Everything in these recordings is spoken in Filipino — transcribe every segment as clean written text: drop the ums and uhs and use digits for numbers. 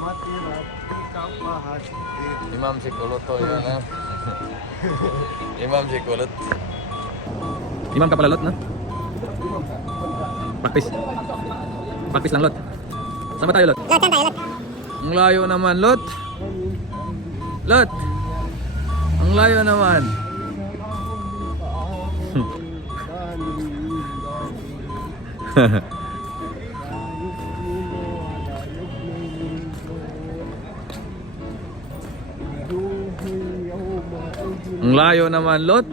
matira, ikaw mahasik. Imam si Kulot to, yun ha. Imam si Kulot. Imam ka pala, Lot, no? Practice. Practice lang, Lot. Saan ba tayo, Lot? Lot, saan tayo, Lot? Ang layo naman, Lot. Lot. Ang layo naman. Ang layo naman, Lot.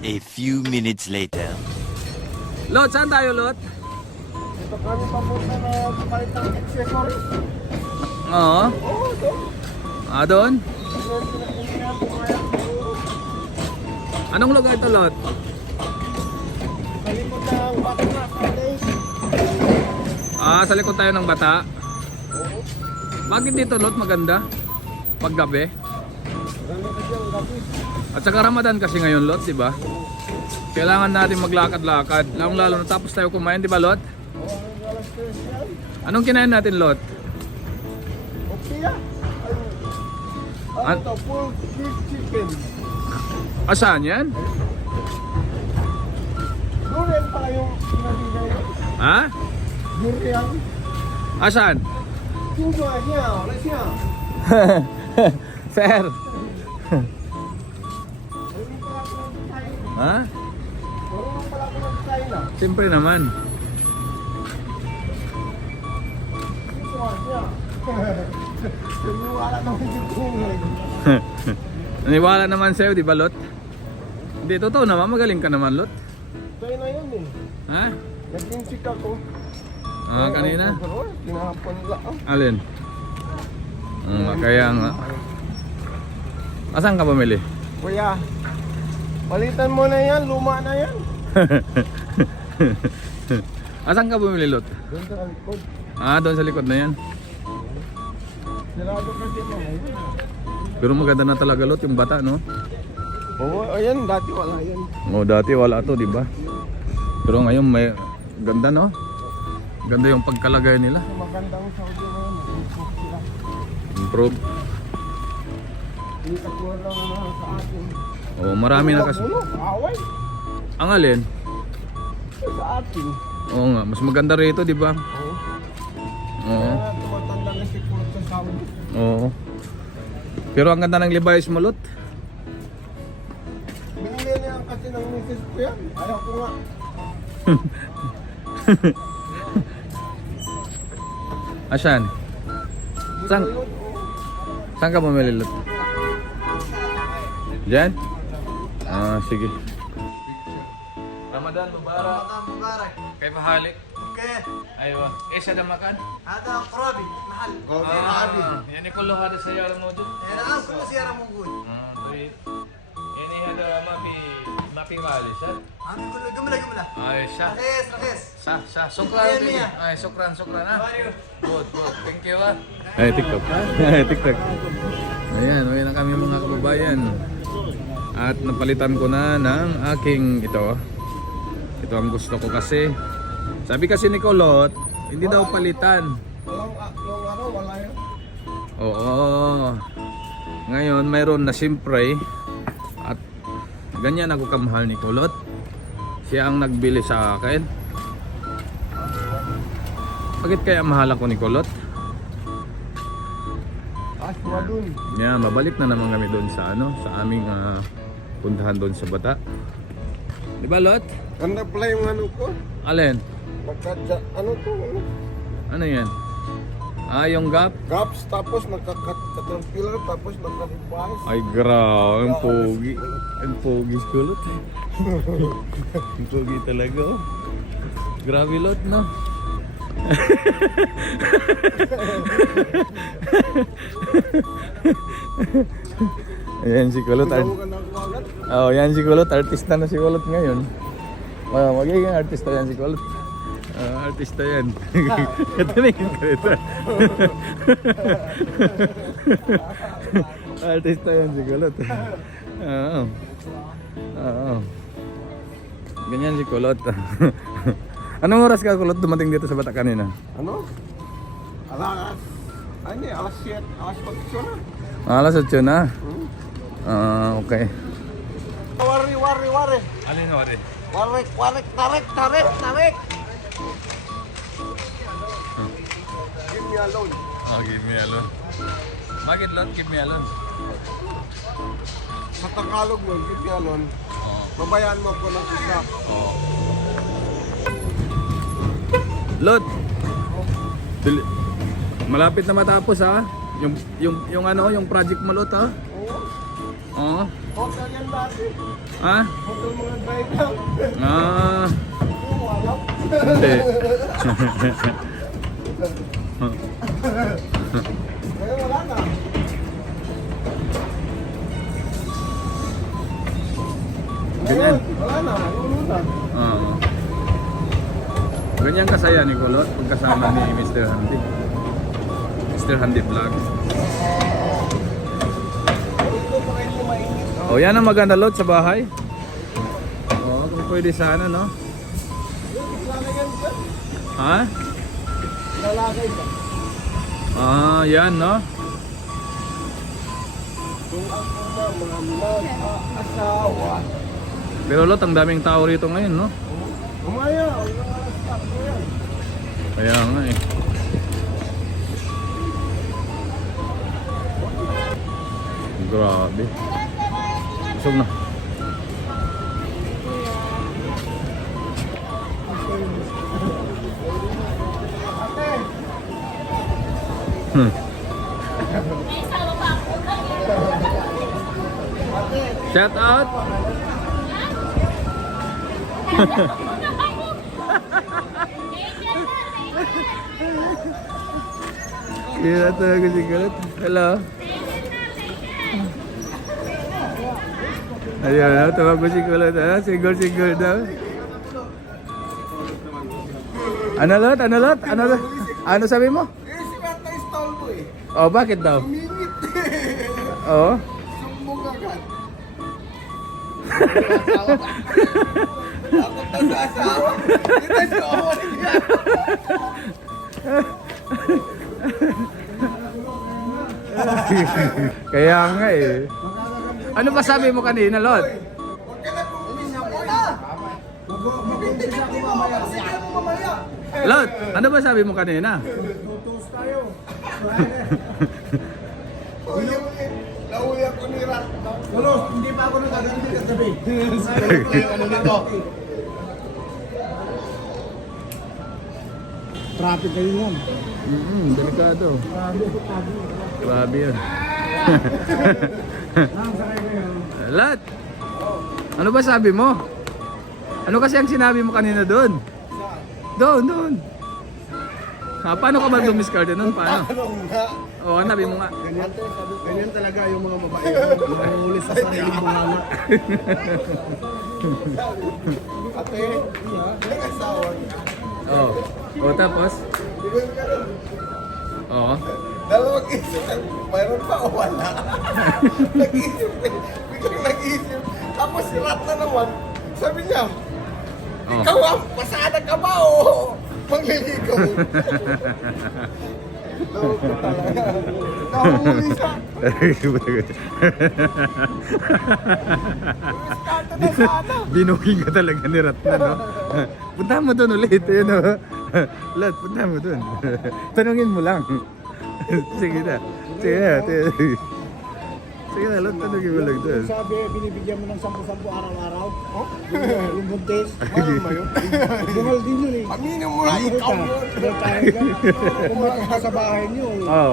A few minutes later. Lot, saan tayo, Lot? Ito kami papunta na palit ng accessories. Oo. Oo, ito. Ah, doon? Anong lugar ito, Lot? Kalimut ng bakla, college. Ah, sa likod tayo ng bata. Bakit dito, Lot, maganda? Paggabi? Ganda kasi ang gabi. At saka Ramadan kasi ngayon, Lot, di ba? Kailangan natin maglakad-lakad. Lalong-lalo na tapos tayo kumain, di ba, Lot? Oo, ang alas 3 yan. Anong kinain natin, Lot? Okay ya. Ano to? Full beef chicken. Asaan yan? Durian pala yung pinabigay ko. Ha? Durian. Asaan? Tingko niya, wala siya. Sir. Marunong pala ako mag-China. Ha? Marunong pala ako mag-China. Siyempre naman. Tingko niya. Siniwala naman yung kungay. Naniwala naman sa'yo, di ba, Lot? Hindi, totoo naman. Magaling ka naman, Lot. China yun eh. Ha? Naging check ako. Ah, kanina? Tinahapon nila. Alin? Kaya nga. Asan ka bumili? Kuya, palitan mo na yan. Luma na yan. Asan ka bumili, Lot? Doon sa likod. Ah, doon sa likod na yan. Sirado kasi mo. Pero maganda na talaga, Lot, yung bata, no? Oo, ayan. Dati wala yan. Oh, dati wala to, di ba? Pero ngayon may ganda, no? Ganda yung pagkalagay nila. Sa magandang Saudi ngayon. Nag-improve sila. Improve. Hindi katulad lang na sa atin. Oh, marami na kasi. Magulo, away. Ang alin? Sa atin. Oo nga, mas maganda rito, di ba? Oo. Oo. Kaya tumatanda na si Kulot sa Saudi. Oo. Pero ang ganda ng Levi's mo, Lot. Binili niya kasi ng misis ko yan. Ayaw ko nga. Asan? Saan? Kulot, oo. Saan ka bumili, Lot? Diyan? Ah, sige. Ramadan Mubarak. مبارك Kay Pahalik. كيف؟ Aywa. ايش هذا المكان؟ هذا قرابي محل يعني كله هذا السيارة موجود؟ الان كل سياره موجود طيب. يعني هذا ما في غالي صح؟ هذا كله جمله جمله Ay, siya. رخيص رخيص Sa, sukran. Mia, mia. Ay, sukran ha. How are you? Good. Thank you ha. Ay, TikTok. Ay, TikTok. Ayan, uwi na kami mga kababayan. At napalitan ko na ng aking ito. Ito ang gusto ko kasi. Sabi kasi ni Kulot, hindi daw palitan. Walang yung ano, wala yun. Oo. Ngayon, mayroon na simpre. At ganyan ako kamahal ni Kulot. Siya ang nagbili sa akin. Bakit kaya mahal ako ni Kulot? Aswa dun. Yeah, mabalik na naman kami doon sa sa aming puntahan doon sa bata. Di ba, Lot? Ganda pala yung ano ko. Alin? Ano to? Ano? Ano yan? Ah, yung gap? Gaps, tapos nagka-caterpillar, tapos nagka-revise. Ay, grabe. Ang pogi. Ang pogi si Kulot. Ang pogi talaga, oh. Grabe, Lot, no? Ayan si Kulot. Ikaw ka nakawagat. Oh, yan si Kulot. Artista na si Kulot ngayon. Magiging artista yan si Kulot. Artista yan. Kataningin ka rito. Artista yan si Kulot. Oo. Oo. Ganyan si Kulot. Anong oras ka, Kulot, dumating dito sa Bata kanina? Ano? Alas. Ano eh, alas 7, alas 8 na. Alas 8 na. Okay. Wari. Alin na, Wari? Warik, tarik. Give me alone. Oh, give me alone. Bakit, Lot? Give me alone. Sa Tagalog mo, give me alone. Oo. Babayaan mo ko ng isa. Oo. Lot! Malapit na matapos, ha? Yung ano, yung project mo, Lot, ha? Oo. Oo. Hotel yan dati. Ha? Hotel mga driver. Ah. Wala. Hindi. Ngayon wala na. Ganyan. Wala na. Lulunan. Oo. Ganyan kasaya ni Kulot pagkasama ni Mr. Handy. Mr. Handy Vlog. Ito pa kayo mainit. Oh, yan ang maganda, Lot, sa bahay. Oh, kung pwede sana, no? Lalagyan dyan. Ha? Lalagay dyan. Ah, yan, no? Kung ako mga mag-asawa. Pero Lot, ang daming tao rito ngayon, no? Umaya. Huwag na stop mo yan. Kaya nga eh. Grabe. Busog na. Shout out. Kira talaga si Kulot. Hello. Ayun, tawag ko si Kulot. Single daw. Ano, Lot? Ano sabi mo? Eh, si Mata stall mo eh. Oh, bakit daw? Minit eh. Oh. Sumbong agad. Takot na sa asawa. Kita siya awa niya. Kaya nga eh. Ano ba sabi mo kanina, Lot? Huwag ka na pumunta muna. Mag-umpisa ko mamaya. Sige mo mamaya. Lot, ano ba sabi mo kanina? Tutos tayo. Nahuli ako ni Rat. Tulos, hindi pa ako nagagamit kagabi. Ano nito? Traffic kayo yan. Delikado. Grabe yun. Lot, ano ba sabi mo? Ano kasi ang sinabi mo kanina doon? Doon. Paano ka mag-dumiskarte nun? Paano? Oo, nabi mo nga. Ganyan talaga yung mga babae. Nahuli sa sarili mga anak. Ate, may asawa. Oo. O tapos? Oo. Dalawang isip, mayroon pa o wala? Nag-isip eh. Biglang nag-isip. Tapos si Rat na naman, sabi niya, Oh. ikaw ang pasada ka ba o mangliligaw? Loko talaga. Nahuli siya. Iskanta na sana. Binuking ka talaga ni Ratna, no? Punta mo doon ulit, yun, no? Lot, punta mo doon. Tanungin mo lang. Sige na. Sige na, lot tanongin mo lang doon. Sabi, binibigyan mo ng 10-10 araw-araw. Oh? Yung buntis. Mahal ba yun? Bungal din yun eh. Aminin mo na, ikaw yun. Bungal tayo ka. Pumunta ka sa bahay niyo. Oo.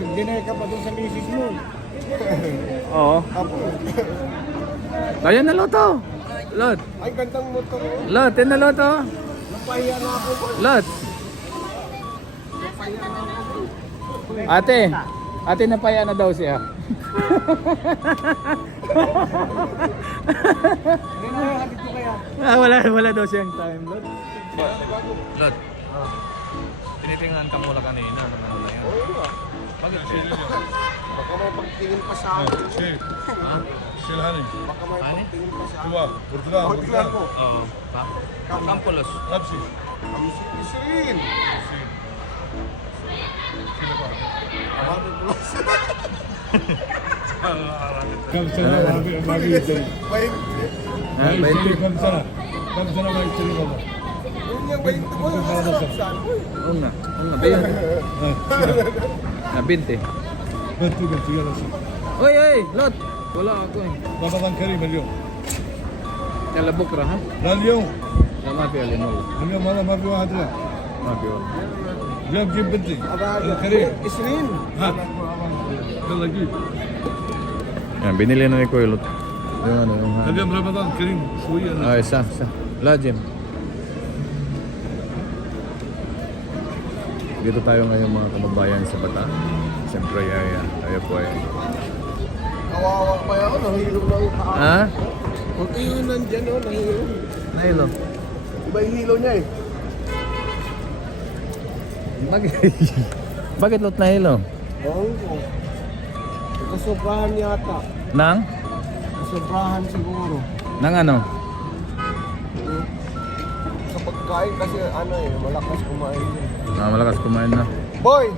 Yung dinay ka pa dun sa misis mo. Oo. Ayan na loto. Lot. Ay, gandang motor. Oh. Lot, yan na loto. Napahiya na ako, boy. Lot. Ate. Ate napaya na daw siya. Wala daw siyang time, Lot. Lot. Tinitingnan ka mula kanina ng ano na yan. Oo nga. Bakit? Baka may pagtingin pa sa akin. Silhani. Baka may pagtingin pa sa akin. Dua. Portugal. Oh, tingnan mo. Oo. Kampulos. Rapsi. Kami si Isrin. Amami Plus. Kam sana magi ito. Baik. Ah, 20. Kam sana. Kam sana magi ito baba. Yun yung 20 mo. Masarap saan. Oo nga. Oo nga. Bayan. Ah, 20. Bantu kan tiga rasa. Oy, Lot. Wala ako eh. Baba kan Karim اليوم. Kalabok ra ha? لا اليوم. Lama fi alinol. اليوم والله ما في واحد لا. Ma fi wala. اليوم جيب بنتي. الكريم. Isrin. ها. يلا جيب. Yan, binili na ni Kuya Lot. Yung ano, yung اليوم رمضان كريم شويه. Ah, isa. Lajim. Dito tayo ngayon mga kababayan sa Bata. Siyempre, ay po ay... Kawawa pa yun. Nahilom na yung paa. Ha? Huwag kayo nandyan, oh. Nahilom. Nahilo. Iba yung hilo niya eh. Bakit Lot nahilo? Oo ko. Kasobrahan yata. Nang? Kasobrahan siguro. Nang ano? Sa pagkain kasi ano eh, malakas kumain yun. Ah, malakas kumain na. Boy!